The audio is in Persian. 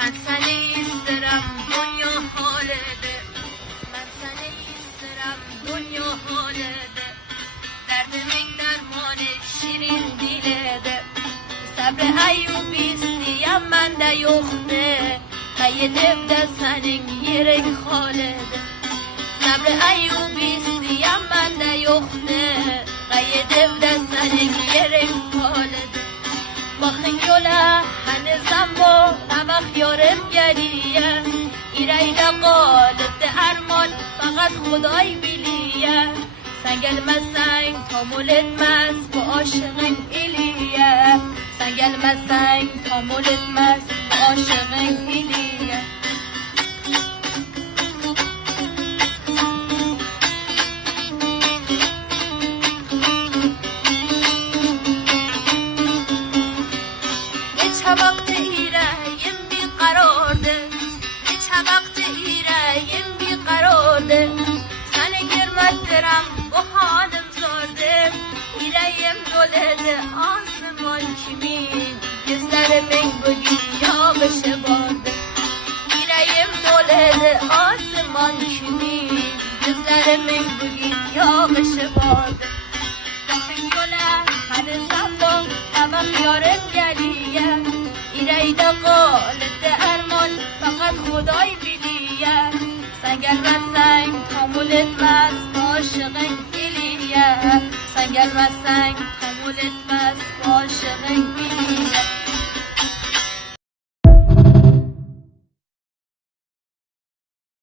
من سنه ایسترم دنیا حالده، من سنه ایسترم دنیا حالده، درد من درمان شیرین دیلده، صبر ایوبی سیم من ده یخته قیه دفته سنگ یرک خالده، صبر ایوبی سیم من ده یخته قیه دفته سنگ یرک خالده، با خنگوله هنزم با نمخ یارم گریه، ایره قالت ارمان فقط خدای بیلیه، سنگل مسنگ تا مولد مس با عاشقین ایلیه، سنگل مسنگ تا مولد مس با عاشقین ایلیه. چه وقت ایرهیم بی قرار ده، چه وقت ایرهیم بی قرار ده، سن گرمت درم با حالم زارده، ایرهیم دولده آسمان کمین گزدر من بگی یا بشه بارده، ایرهیم دولده آسمان کمین گزدر من بگی یا بشه بارده، داخل گله هنزم با نمخ یارم گلیه، ایره قالت ارمان فقط خدای بیلیه، سنگل و سنگ تا مولد مست عاشقین ایلیه، سنگل و سنگ